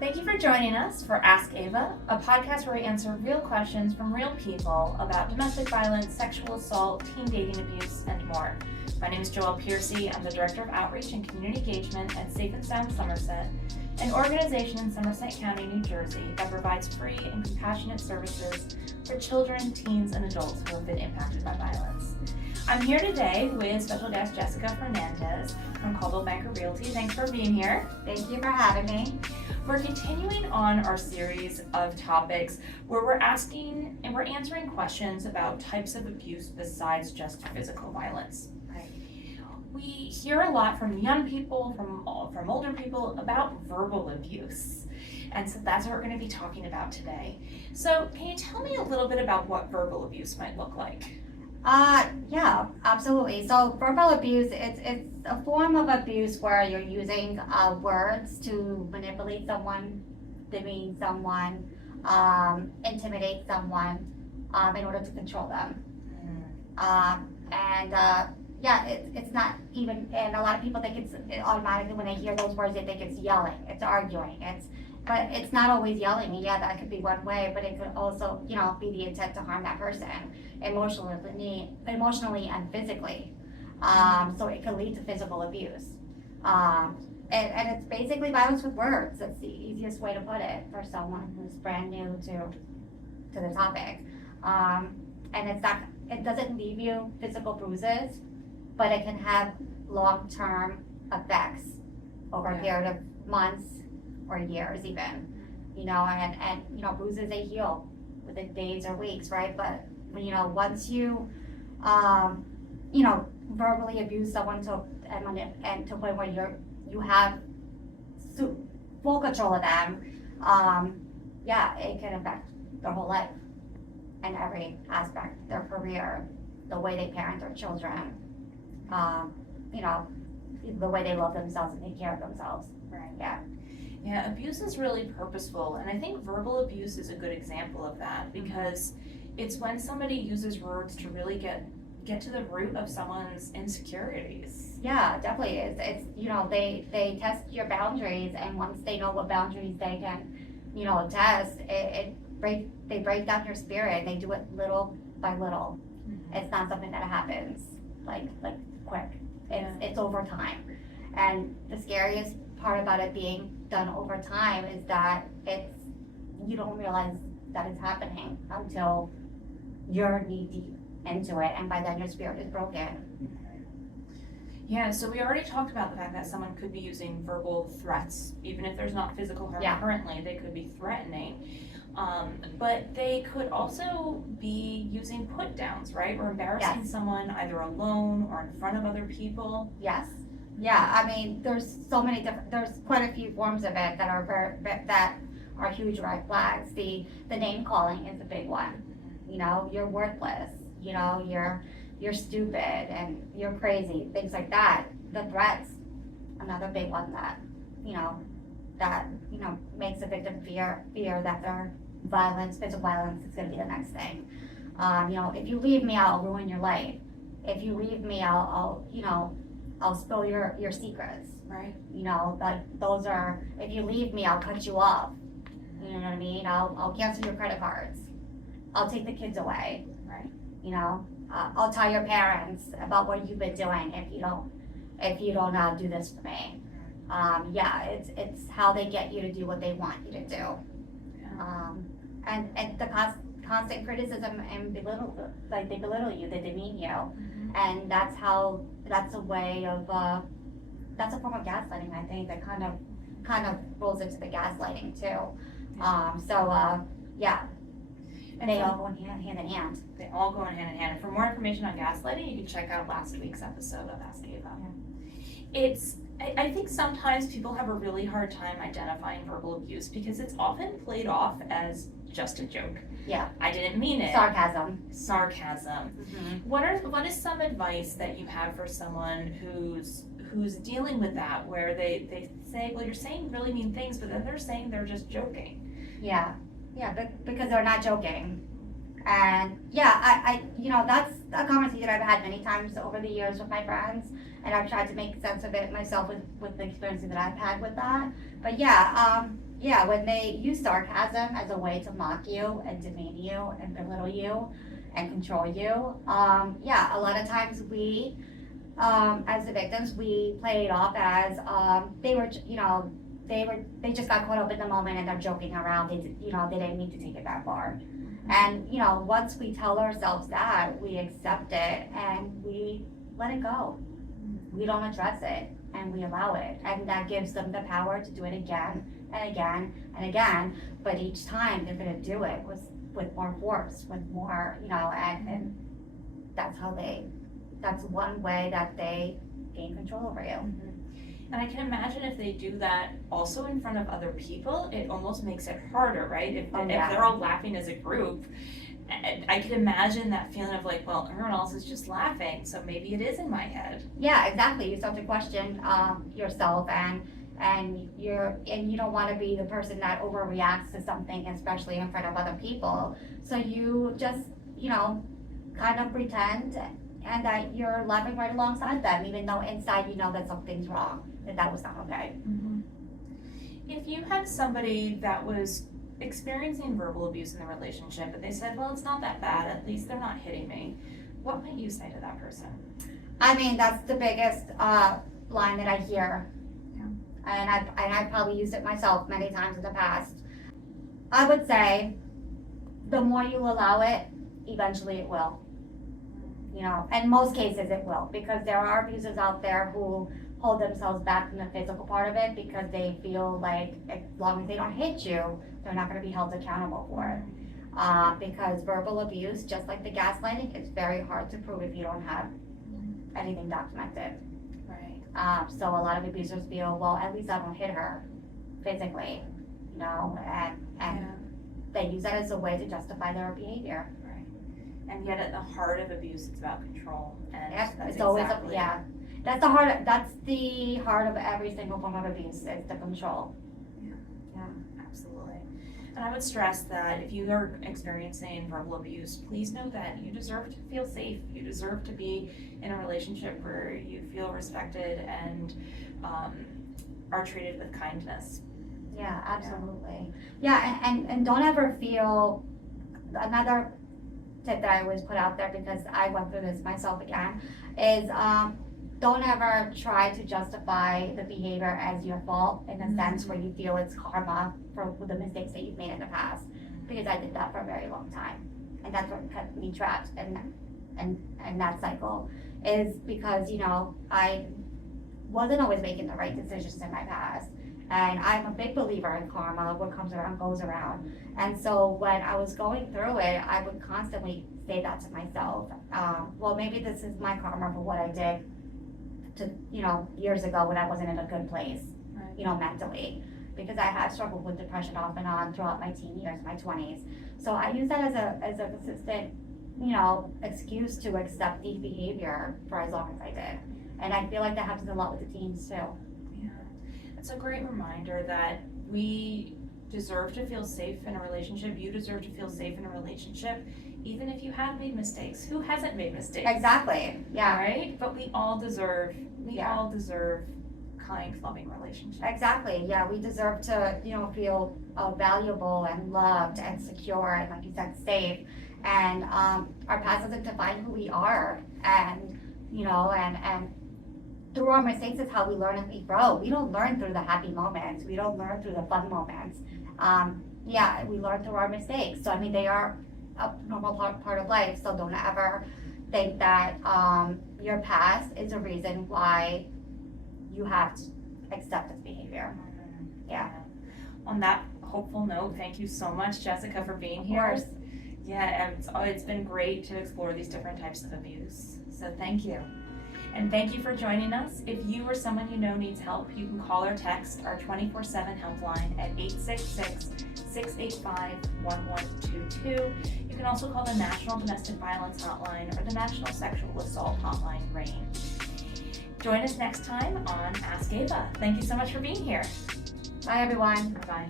Thank you for joining us for Ask Ava, a podcast where we answer real questions from real people about domestic violence, sexual assault, teen dating abuse, and more. My name is Joelle Piercy. I'm the Director of Outreach and Community Engagement at Safe and Sound Somerset, an organization in Somerset County, New Jersey that provides free and compassionate services for children, teens, and adults who have been impacted by violence. I'm here today with special guest Jessica Fernandez from Coldwell Banker Realty. Thanks for being here. Thank you for having me. We're continuing on our series of topics where we're asking and we're answering questions about types of abuse besides just physical violence. Right. We hear a lot from young people, from older people about verbal abuse. And so that's what we're going to be talking about today. So can you tell me a little bit about what verbal abuse might look like? Yeah, absolutely. So verbal abuse, it's a form of abuse where you're using words to manipulate someone, demean someone, intimidate someone in order to control them. It's not even, and a lot of people think it's automatically when they hear those words, they think it's yelling, it's arguing, but it's not always yelling. Yeah, that could be one way, but it could also, be the intent to harm that person emotionally and physically. So it could lead to physical abuse. And it's basically violence with words. That's the easiest way to put it for someone who's brand new to the topic. And it doesn't leave you physical bruises, but it can have long-term effects over a period of months or years even, and bruises, they heal within days or weeks, right? But once you verbally abuse someone to the point where you have full control of them, it can affect their whole life and every aspect, their career, the way they parent their children, the way they love themselves and take care of themselves. Right. Yeah, abuse is really purposeful, and I think verbal abuse is a good example of that because it's when somebody uses words to really get to the root of someone's insecurities. Yeah, definitely. It's they test your boundaries, and once they know what boundaries they can, test, they break down your spirit. They do it little by little. Mm-hmm. It's not something that happens like quick. It's over time, and the scariest part about it being done over time is that you don't realize that it's happening until you're knee deep into it, and by then your spirit is broken. Yeah, so we already talked about the fact that someone could be using verbal threats, even if there's not physical harm currently, they could be threatening. But they could also be using put downs, right? Or embarrassing someone either alone or in front of other people. Yes. Yeah, I mean, there's quite a few forms of it that are huge red flags. The name calling is a big one. You're worthless. You're stupid and you're crazy. Things like that. The threats, another big one that makes the victim fear that their physical violence is going to be the next thing. If you leave me, I'll ruin your life. If you leave me, I'll spill your secrets, right? Those are, if you leave me, I'll cut you off. You know what I mean? I'll cancel your credit cards. I'll take the kids away. Right. I'll tell your parents about what you've been doing if you don't do this for me. It's how they get you to do what they want you to do. Yeah. And the constant criticism and they belittle you, they demean you. Mm-hmm. And that's a way of that's a form of gaslighting, I think, that kind of rolls into the gaslighting too. And they all go hand in hand. They all go hand in hand. And for more information on gaslighting, you can check out last week's episode of Ask Ava. Yeah. I think sometimes people have a really hard time identifying verbal abuse because it's often played off as just a joke. Yeah. I didn't mean it. Sarcasm. Mm-hmm. What is some advice that you have for someone who's dealing with that, where they say, well, you're saying really mean things, but then they're saying they're just joking? Yeah, but because they're not joking. And I that's a conversation I've had many times over the years with my friends, and I've tried to make sense of it myself with the experiences that I've had with that. But when they use sarcasm as a way to mock you and demean you and belittle you and control you, a lot of times we, as the victims, we play it off as they were, they just got caught up in the moment and they're joking around. They didn't need to take it that far. And once we tell ourselves that, we accept it and we let it go. We don't address it and we allow it, and that gives them the power to do it again and again and again. But each time they're going to do it with more force, with more, and that's one way that they gain control over you. And I can imagine if they do that also in front of other people, it almost makes it harder, right? If they're all laughing as a group, I can imagine that feeling of like, well, everyone else is just laughing, so maybe it is in my head. Yeah, exactly. You start to question yourself, and you don't want to be the person that overreacts to something, especially in front of other people. So you just, kind of pretend and that you're laughing right alongside them, even though inside you know that something's wrong, that was not okay. If you had somebody that was experiencing verbal abuse in the relationship, but they said, well, it's not that bad, at least they're not hitting me, what might you say to that person? I mean, that's the biggest line that I hear. Yeah. And I've probably used it myself many times in the past. I would say the more you allow it, eventually it will. In most cases it will, because there are abusers out there who hold themselves back from the physical part of it because they feel like as long as they don't hit you, they're not going to be held accountable for it. Because verbal abuse, just like the gaslighting, it's very hard to prove if you don't have anything documented. Right. So a lot of abusers feel, well, at least I don't hit her physically, and they use that as a way to justify their behavior. And yet at the heart of abuse, it's about control. And Yes, that's it's always exactly. That's the heart of every single form of abuse, is the control. Yeah. Absolutely. And I would stress that if you are experiencing verbal abuse, please know that you deserve to feel safe. You deserve to be in a relationship where you feel respected and are treated with kindness. Yeah, absolutely. Yeah, and don't ever feel, another tip that I always put out there, because I went through this myself again, is don't ever try to justify the behavior as your fault, in a sense where you feel it's karma for the mistakes that you've made in the past, because I did that for a very long time, and that's what kept me trapped in that cycle, is because I wasn't always making the right decisions in my past. And I'm a big believer in karma. What comes around goes around. And so when I was going through it, I would constantly say that to myself. Well, maybe this is my karma for what I did to, years ago when I wasn't in a good place, Right. Mentally. Because I had struggled with depression off and on throughout my teen years, my 20s. So I use that as a consistent, excuse to accept the behavior for as long as I did. And I feel like that happens a lot with the teens too. Yeah. It's a great reminder that we deserve to feel safe in a relationship. You deserve to feel safe in a relationship, even if you have made mistakes. Who hasn't made mistakes? Exactly. Yeah. Right? But we all deserve kind, loving relationships. Exactly. Yeah. We deserve to, feel valuable and loved and secure and, like you said, safe. And our past doesn't define who we are. And, and through our mistakes is how we learn and we grow. We don't learn through the happy moments. We don't learn through the fun moments. We learn through our mistakes. So, they are a normal part of life. So don't ever think that your past is a reason why you have to accept this behavior. Yeah. On that hopeful note, thank you so much, Jessica, for being here. Of course. Yeah, it's been great to explore these different types of abuse. So thank you. And thank you for joining us. If you or someone you know needs help, you can call or text our 24/7 helpline at 866-685-1122. You can also call the National Domestic Violence Hotline or the National Sexual Assault Hotline range. Join us next time on Ask Ava. Thank you so much for being here. Bye, everyone. Bye-bye.